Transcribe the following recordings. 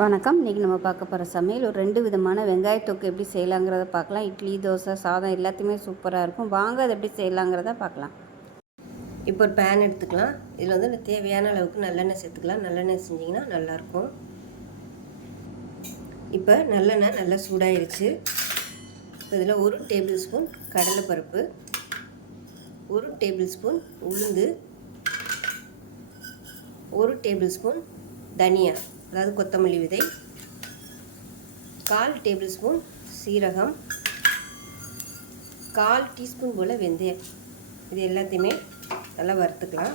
வணக்கம். இன்றைக்கி நம்ம பார்க்க போகிற சமையல் ஒரு ரெண்டு விதமான வெங்காய தொக்கு எப்படி செய்யலாங்கிறத பார்க்கலாம். இட்லி தோசை சாதம் எல்லாத்தையுமே சூப்பராக இருக்கும். வாங்க அதை எப்படி செய்யலாங்கிறத பார்க்கலாம். இப்போ ஒரு பேன் எடுத்துக்கலாம். இதில் வந்து தேவையான அளவுக்கு நல்லெண்ணெய் சேர்த்துக்கலாம். நல்லெண்ணெய் செஞ்சிங்கன்னா நல்லாயிருக்கும். இப்போ நல்லெண்ணெய் நல்லா சூடாயிருச்சு. இப்போ இதில் ஒரு டேபிள் ஸ்பூன் கடலைப்பருப்பு ஒரு டேபிள் ஸ்பூன் உளுந்து ஒரு டேபிள் ஸ்பூன் தனியா. அதாவது கொத்தமல்லி விதை கால் டேபிள் ஸ்பூன் சீரகம் கால் டீஸ்பூன் போல் வெந்தயம். இது எல்லாத்தையுமே நல்லா வறுத்துக்கலாம்.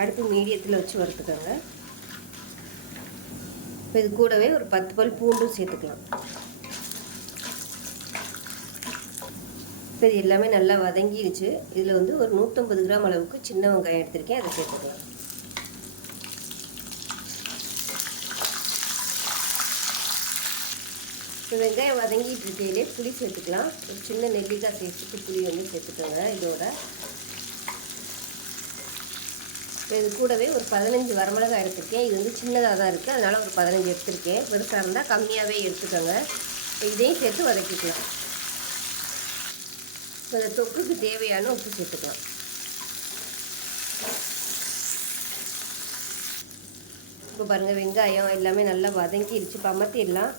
அடுத்து மீடியத்தில் வச்சு வறுத்துக்கோங்க. இப்போ இது கூடவே ஒரு பத்து பல் பூண்டும் சேர்த்துக்கலாம். இப்போ இது எல்லாமே நல்லா வதங்கிடுச்சு இதில் வந்து ஒரு நூற்றம்பது கிராம் அளவுக்கு சின்ன வெங்காயம் எடுத்திருக்கேன். அதை சேர்த்துக்கலாம். இப்போ வெங்காயம் வதங்கிட்டு இருக்கையிலே புளி சேர்த்துக்கலாம். ஒரு சின்ன நெல்லிக்காய் சேர்த்துட்டு புளி வந்து சேர்த்துக்கோங்க இதோட. இப்போ இது கூடவே ஒரு பதினஞ்சு வரமிளகாய் எடுத்திருக்கேன். இது வந்து சின்னதாக தான் இருக்குது அதனால் ஒரு பதினஞ்சு எடுத்திருக்கேன். பெருசாக இருந்தால் கம்மியாகவே எடுத்துக்கோங்க. இதையும் சேர்த்து வதக்கிக்கலாம். இப்போ இந்த தொக்குக்கு தேவையான உப்பு சேர்த்துக்கலாம். இப்போ பாருங்கள் வெங்காயம் எல்லாமே நல்லா வதங்கிடுச்சு இப்போ அமர்த்திடலாம்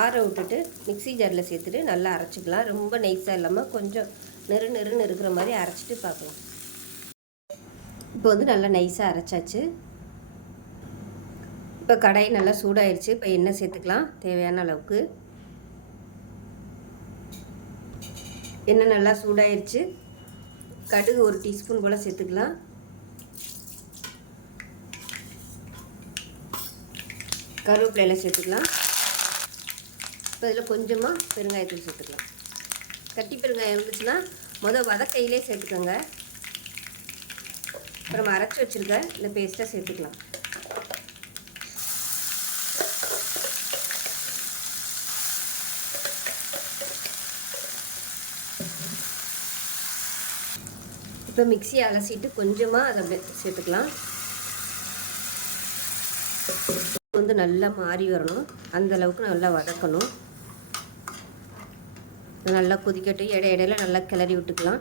ஆற விட்டுட்டு மிக்ஸி ஜாரில் சேர்த்துட்டு நல்லா அரைச்சிக்கலாம். ரொம்ப நைஸாக இல்லாமல் கொஞ்சம் நெரு நெருன்னு இருக்கிற மாதிரி அரைச்சிட்டு பார்க்கலாம். இப்போ வந்து நல்லா நைஸாக அரைச்சாச்சு. இப்போ கடாய் நல்லா சூடாயிருச்சு. இப்போ எண்ணெய் சேர்த்துக்கலாம் தேவையான அளவுக்கு. எண்ணெய் நல்லா சூடாயிருச்சு. கடுகு ஒரு டீஸ்பூன் போல் சேர்த்துக்கலாம். கருவேப்பிலையில் சேர்த்துக்கலாம். இப்போ இதில் கொஞ்சமாக பெருங்காயத்தூள் சேர்த்துக்கலாம். கட்டி பெருங்காயம் இருந்துச்சுன்னா மொதல் வதக்கையிலே சேர்த்துக்கோங்க. அப்புறம் அரைச்சி வச்சுருக்க இந்த பேஸ்ட்டை சேர்த்துக்கலாம். இப்போ மிக்சியை அலசிட்டு கொஞ்சமாக அதை சேர்த்துக்கலாம். வந்து நல்லா மாறி வரணும். அந்தளவுக்கு நல்லா வதக்கணும். நல்லா கொதிக்கட்டு இடை இடையில நல்லா கிளறி விட்டுக்கலாம்.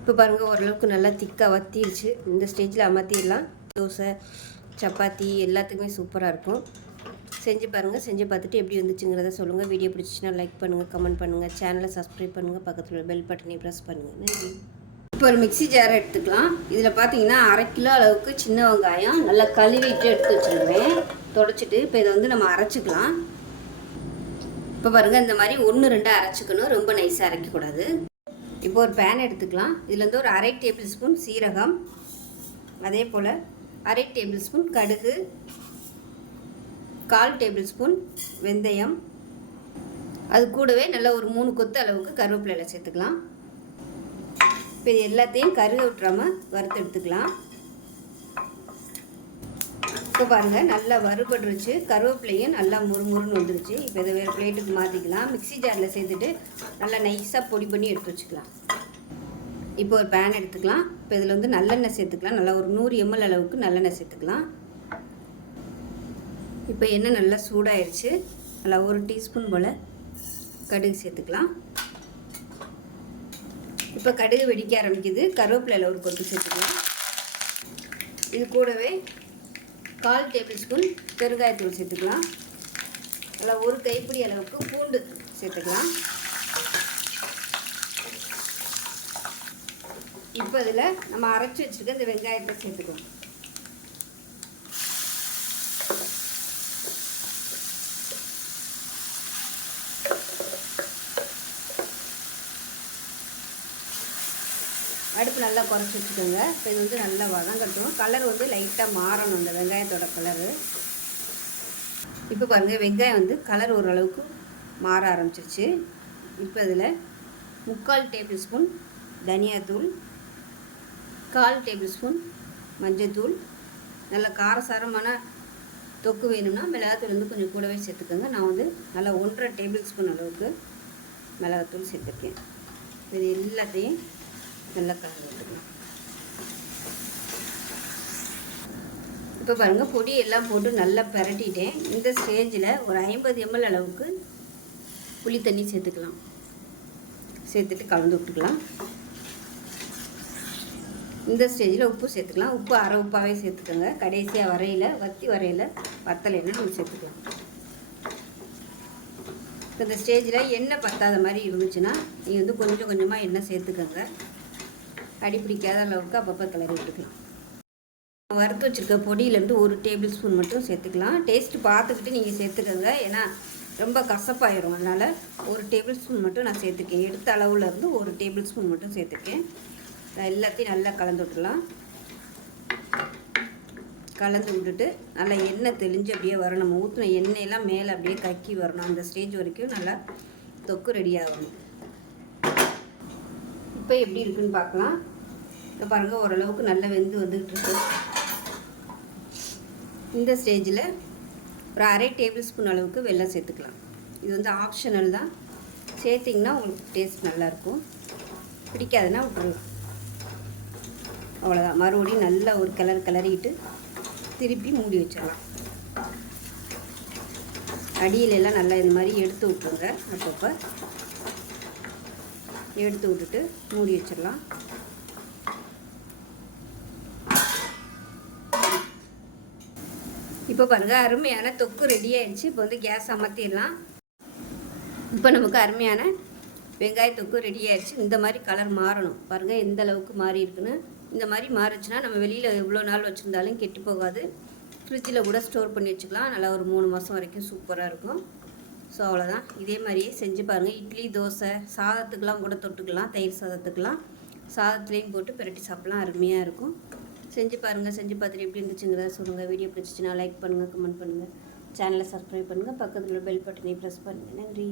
இப்போ பாருங்கள் ஓரளவுக்கு நல்லா திக்காக வத்திருச்சு. இந்த ஸ்டேஜில் அமர்த்திடலாம் தோசை சப்பாத்தி எல்லாத்துக்குமே சூப்பராக இருக்கும். செஞ்சு பாருங்கள் செஞ்சு பார்த்துட்டு எப்படி வந்துச்சுங்கிறத சொல்லுங்கள் வீடியோ பிடிச்சிச்சின்னா லைக் பண்ணுங்கள் கமெண்ட் பண்ணுங்கள் சேனலை சப்ஸ்கிரைப் பண்ணுங்கள் பக்கத்தில் பெல் பட்டனையும் ப்ரெஸ் பண்ணுங்கள் நன்றி. இப்போ ஒரு மிக்ஸி ஜாரை எடுத்துக்கலாம். இதில் பார்த்தீங்கன்னா அரை கிலோ அளவுக்கு சின்ன வெங்காயம் நல்லா கழுவிட்டு எடுத்து வச்சுருவேன் தொடச்சிட்டு இப்போ இதை வந்து நம்ம அரைச்சிக்கலாம். இப்போ பாருங்கள் இந்த மாதிரி ஒன்று ரெண்டாக அரைச்சிக்கணும். ரொம்ப நைஸாக அரைக்கக்கூடாது. இப்போ ஒரு பேன் எடுத்துக்கலாம். இதுலேருந்து ஒரு அரை டேபிள் ஸ்பூன் சீரகம். அதே போல் அரை டேபிள் ஸ்பூன் கடுகு. கால் டேபிள் ஸ்பூன் வெந்தயம். அது கூடவே நல்லா ஒரு மூணு கொத்து அளவுக்கு கருவேப்பிலையில் சேர்த்துக்கலாம். இப்போ இது எல்லாத்தையும் கருக விட்டுறாமல் வறுத்து எடுத்துக்கலாம். இப்போ பாருங்கள் நல்லா வறுபட்டுருச்சு. கருவேப்பிலையும் நல்லா முறுமுறுன்னு வந்துருச்சு. இப்போ இதை வேறு பிளேட்டுக்கு மாற்றிக்கலாம் மிக்ஸி ஜாரில் சேர்த்துட்டு நல்லா நைஸாக பொடி பண்ணி எடுத்து வச்சுக்கலாம். இப்போ ஒரு பேன் எடுத்துக்கலாம். இப்போ இதில் வந்து நல்லெண்ணெய் சேர்த்துக்கலாம். நல்லா ஒரு நூறு எம்எல் அளவுக்கு நல்லெண்ணெய் சேர்த்துக்கலாம். இப்போ எண்ணெய் நல்லா சூடாயிருச்சு. நல்லா ஒரு டீஸ்பூன் போல் கடுகு சேர்த்துக்கலாம். இப்போ கடுகு வெடிக்க ஆரம்பிக்குது. கருவேப்பிலையில் ஒரு கொத்து சேர்த்துக்கலாம். இது கூடவே கால் டேபிள் ஸ்பூன் பெருங்காயத்தூள் சேர்த்துக்கலாம். அதில் ஒரு கைப்பிடி அளவுக்கு பூண்டு சேர்த்துக்கலாம். இப்போ இதில் நம்ம அரைச்சி வச்சுருக்க இந்த வெங்காயத்தை சேர்த்துக்கணும். அடுப்பு நல்லா குறைச்சி வச்சுக்கோங்க. இப்போ இது வந்து நல்லா வதங்கட்டும். கலர் வந்து லைட்டாக மாறணும் அந்த வெங்காயத்தோட கலரு இப்போ பாருங்கள் வெங்காயம் வந்து கலர் ஓரளவுக்கு மாற ஆரம்பிச்சிருச்சு. இப்போ இதில் முக்கால் டேபிள் ஸ்பூன் தனியாத்தூள் கால் டேபிள் ஸ்பூன் மஞ்சத்தூள். நல்ல காரசாரமான தொக்கு வேணும்னா மிளகாத்தூள் வந்து கொஞ்சம் கூடவே சேர்த்துக்கோங்க. நான் வந்து நல்லா ஒன்றரை டேபிள் ஸ்பூன் அளவுக்கு மிளகாத்தூள் சேர்த்துருக்கேன். இது எல்லாத்தையும் நல்லா கலந்து விட்டுக்கலாம் இப்போ பாருங்கள் பொடி எல்லாம் போட்டு நல்லா பிரட்டிட்டேன். இந்த ஸ்டேஜில் ஒரு ஐம்பது எம்எல் அளவுக்கு புளி தண்ணி சேர்த்துக்கலாம். சேர்த்துட்டு கலந்து விட்டுக்கலாம். இந்த ஸ்டேஜில் உப்பு சேர்த்துக்கலாம். உப்பு அரை உப்பாகவே சேர்த்துக்கோங்க. கடைசியாக வரையில் வத்தி வரையில் வத்தலைன்னா நம்ம சேர்த்துக்கலாம். இப்போ இந்த ஸ்டேஜில் எண்ணெய் பத்தாத மாதிரி இருந்துச்சுன்னா நீங்கள் வந்து கொஞ்சம் கொஞ்சமாக எண்ணெய் சேர்த்துக்கோங்க. அடி பிடிக்காத அளவுக்கு அப்பப்போ கிளறி விட்டுக்கலாம் வறுத்து வச்சுருக்க பொடியிலேருந்து ஒரு டேபிள் ஸ்பூன் மட்டும் சேர்த்துக்கலாம். டேஸ்ட்டு பார்த்துக்கிட்டு நீங்கள் சேர்த்துக்கோங்க. ஏன்னா ரொம்ப கசப்பாயிரும். அதனால் ஒரு டேபிள் ஸ்பூன் மட்டும் நான் சேர்த்துக்கேன் எடுத்த அளவுலேருந்து ஒரு டேபிள் ஸ்பூன் மட்டும் சேர்த்துக்கேன் எல்லாத்தையும் நல்லா கலந்து விட்டுலாம் கலந்து விட்டுட்டு நல்லா எண்ணெய் தெளிஞ்சு அப்படியே வரணும். நம்ம ஊற்றின எண்ணெயெல்லாம் மேலே அப்படியே கக்கி வரணும். அந்த ஸ்டேஜ் வரைக்கும் நல்லா தொக்கு ரெடி ஆகணும். இப்போ எப்படி இருக்குன்னு பார்க்கலாம். இப்போ பாருங்கள் ஓரளவுக்கு நல்லா வெந்து வந்துக்கிட்டு இருக்கு. இந்த ஸ்டேஜில் ஒரு அரை டேபிள் ஸ்பூன் அளவுக்கு வெள்ளம் சேர்த்துக்கலாம். இது வந்து ஆப்ஷனல் தான். சேர்த்திங்கன்னா உங்களுக்கு டேஸ்ட் நல்லாயிருக்கும் பிடிக்காதுன்னா விட்டுறலாம். அவ்வளோதான் மறுபடியும் நல்லா ஒரு கலர் கிளறிட்டு திருப்பி மூடி வச்சிடலாம். அடியிலெல்லாம் நல்லா இந்த மாதிரி எடுத்து விட்ருங்க அப்பப்போ எடுத்து விட்டுட்டு மூடி வச்சிடலாம். இப்போ பாருங்கள் அருமையான தொக்கு ரெடி ஆயிடுச்சு. இப்போ வந்து கேஸ் அமர்த்திடலாம். இப்போ நமக்கு அருமையான வெங்காய தொக்கு ரெடி ஆயிடுச்சு. இந்த மாதிரி கலர் மாறணும். பாருங்கள் எந்த அளவுக்கு மாறி இருக்குன்னு. இந்த மாதிரி மாறுச்சுன்னா நம்ம வெளியில் எவ்வளோ நாள் வச்சுருந்தாலும் கெட்டு போகாது. ஃப்ரிட்ஜில் கூட ஸ்டோர் பண்ணி வச்சுக்கலாம். நல்லா ஒரு மூணு மாதம் வரைக்கும் சூப்பராக இருக்கும். ஸோ அவ்வளோதான் இதே மாதிரியே செஞ்சு பாருங்கள் இட்லி தோசை சாதத்துக்கெலாம் கூட தொட்டுக்கலாம். தயிர் சாதத்துக்கெலாம் சாதத்துலேயும் போட்டு பிரட்டி சாப்பிட்லாம். அருமையாக இருக்கும். செஞ்சு பாருங்கள் செஞ்சு பார்த்துட்டு எப்படி இருந்துச்சுங்கிறத சொல்லுங்கள் வீடியோ பிடிச்சிச்சின்னா லைக் பண்ணுங்கள் கமெண்ட் பண்ணுங்கள் சேனலை சப்ஸ்கிரைப் பண்ணுங்கள் பக்கத்தில் பெல் பட்டனை ப்ரெஸ் பண்ணுங்கள் நன்றி.